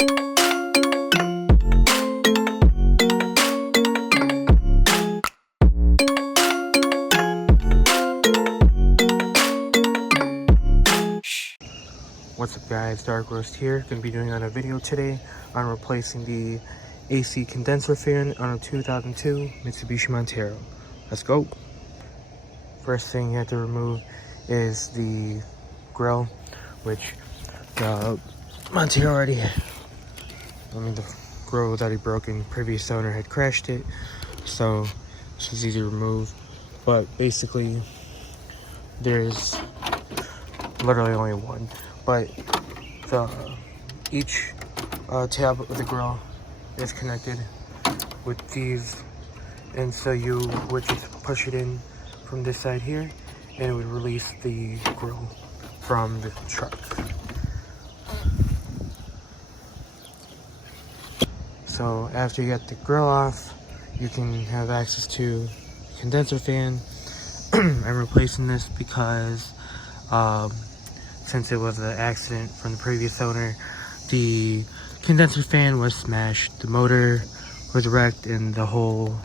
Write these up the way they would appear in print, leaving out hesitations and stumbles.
What's up guys, Dark Roast here. Gonna be doing on a video today on replacing the AC condenser fan on a 2002 Mitsubishi Montero. Let's go. First thing you have to remove is the grill, which the Montero already had. The grill was already broken. Previous owner had crashed it, so this was easy to remove. But basically, there's literally only one. But each tab of the grill is connected with these, and so you would just push it in from this side here, and it would release the grill from the truck. So after you get the grill off, you can have access to the condenser fan. I'm replacing this because since it was an accident from the previous owner, the condenser fan was smashed, the motor was wrecked, and the whole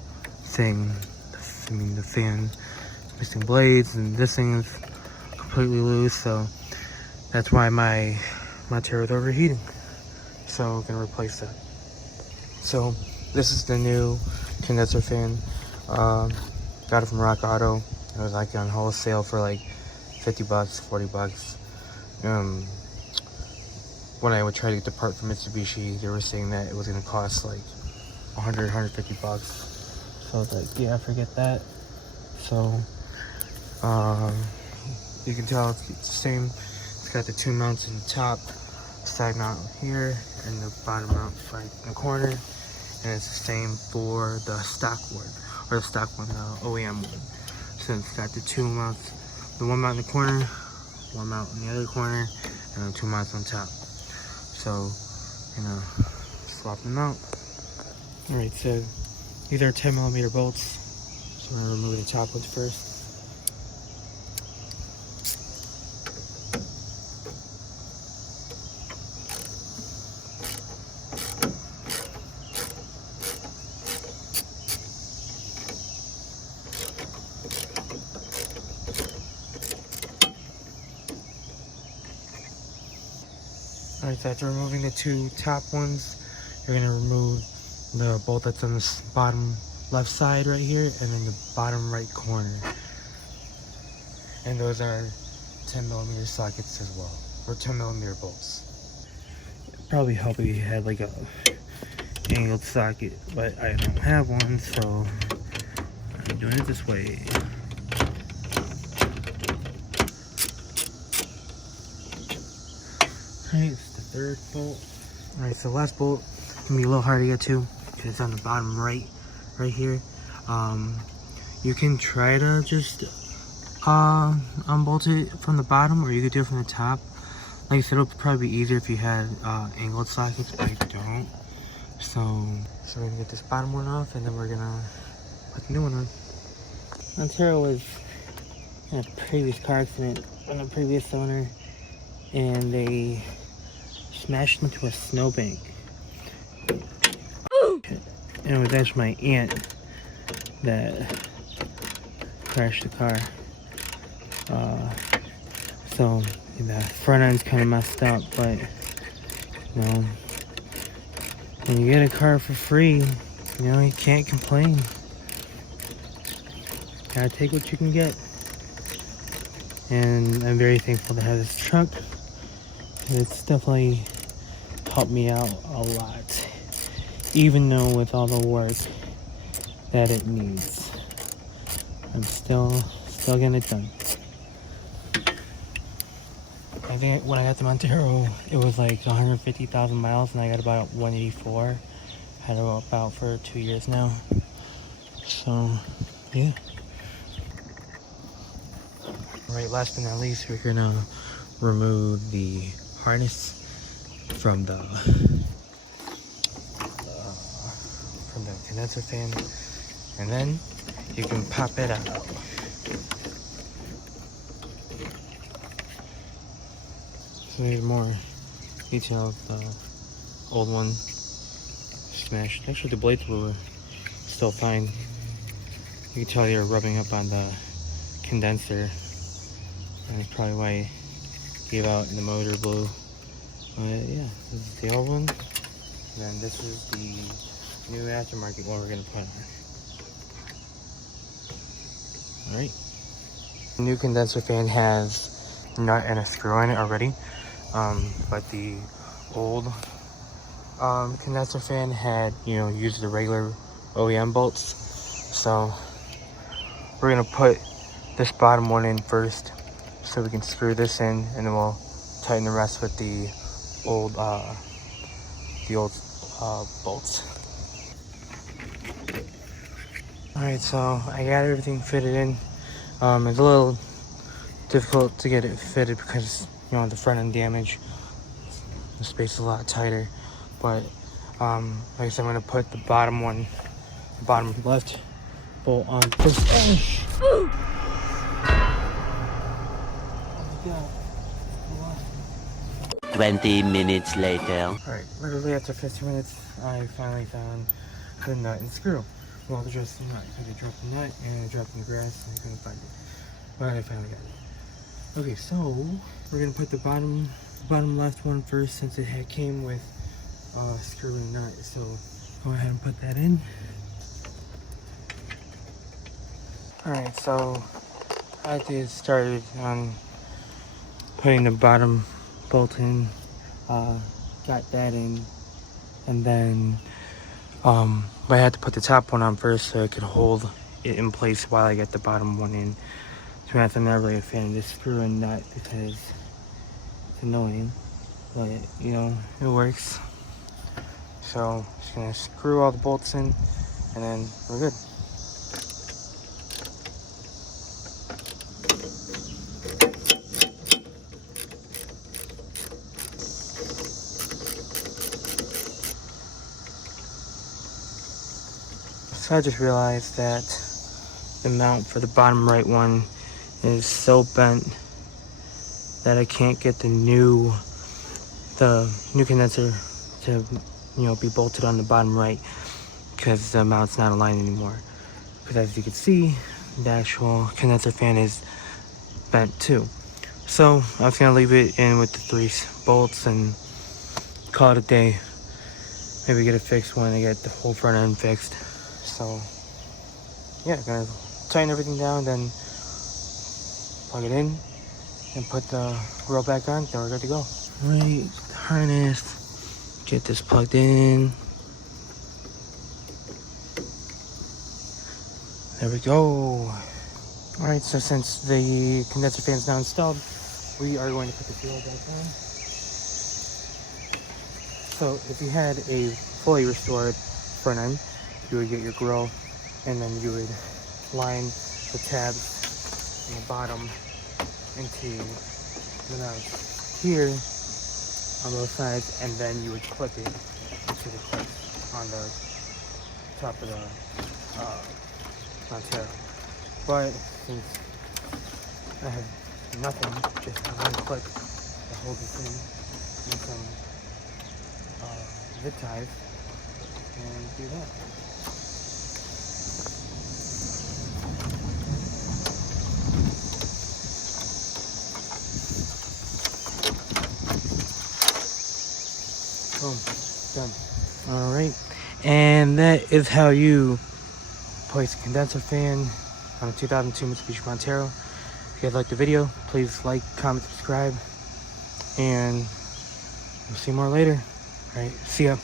thing, the fan is missing blades, and this thing is completely loose, so that's why my Montero is overheating. So we're gonna replace that. So this is the new condenser fan. Got it from Rock Auto. It was like on wholesale for like 50 bucks, 40 bucks. When I would try to get the part from Mitsubishi, they were saying that it was going to cost like 100, 150 bucks. So I was like, yeah, forget that. So, you can tell it's the same. It's got the two mounts in the top, side mount here, and the bottom mount right in the corner. And it's the same for the stock one, or the stock one, the OEM one. So it's got the two mounts, the one mount in the corner, one mount in the other corner, and then two mounts on top. So, swap them out. Alright, so these are 10mm bolts. So I'm going to remove the top ones first. Alright, so after removing the two top ones, you're going to remove the bolt that's on the bottom left side right here, and then the bottom right corner. And those are 10mm sockets as well, or 10mm bolts. It'd probably help if you had like a angled socket, but I don't have one, so I'm doing it this way. Alright, it's the third bolt. Alright, so last bolt can be a little hard to get to because it's on the bottom right here. You can try to just unbolt it from the bottom, or you could do it from the top. Like I said, it'll probably be easier if you had angled sockets, but I don't. So we're gonna get this bottom one off, and then we're gonna put the new one on. Montero was in a previous car accident on a previous owner, and they smashed into a snowbank. And it was actually my aunt that crashed the car. So the front end's kind of messed up, but when you get a car for free, you can't complain. Gotta take what you can get. And I'm very thankful to have this truck. It's definitely helped me out a lot, even though with all the work that it needs, I'm still getting it done. I think when I got the Montero, it was like 150,000 miles, and I got about 184. Had it about for 2 years now. So, yeah. Alright, last but not least, we're gonna remove the harness from the condenser fan, and then you can pop it out. So here's more detail of the old one smashed. Actually, the blades were still fine. You can tell they were rubbing up on the condenser, and that's probably why it gave out and the motor blew. But yeah, this is the old one. And then this is the new aftermarket one we're gonna put on. Alright. The new condenser fan has a nut and a screw in it already. But the old condenser fan had, used the regular OEM bolts. So we're gonna put this bottom one in first so we can screw this in, and then we'll tighten the rest with the old bolts. Alright, so I got everything fitted in. It's a little difficult to get it fitted because, the front end damage. The space is a lot tighter. But, like I said, I'm going to put the bottom left bolt on first. Oh my God. 20 minutes later. Alright, literally after 15 minutes, I finally found the nut and screw. Well, just the nut. I dropped the nut and I dropped in the grass and I couldn't find it. But I finally got it. Okay, so we're gonna put the bottom left one first since it came with screw and nut. So go ahead and put that in. Alright, so I did started on putting the bottom bolt in. Got that in, and then but I had to put the top one on first so it could hold it in place while I get the bottom one in. To be honest, I'm not really a fan of this screw and nut because it's annoying, but it works. So just gonna screw all the bolts in, and then we're good. So I just realized that the mount for the bottom right one is so bent that I can't get the new condenser to be bolted on the bottom right because the mount's not aligned anymore. Because as you can see, the actual condenser fan is bent too. So I was gonna leave it in with the 3 bolts and call it a day. Maybe get it fixed when I get the whole front end fixed. So yeah, gonna tighten everything down, then plug it in and put the grill back on, then we're good to go. Right, harness, get this plugged in. There we go. Alright, so since the condenser fan is now installed, we are going to put the grill back on. So if you had a fully restored front end, you would get your grill, and then you would line the tabs on the bottom into the nuts here on both sides, and then you would clip it into the clips on the top of the Montero. But since I have nothing, just one clip to hold this in and some zip ties, and do that. Boom, done. Alright, and that is how you place a condenser fan on a 2002 Mitsubishi Montero. If you guys liked the video, please like, comment, subscribe, and we'll see more later. Alright, see ya.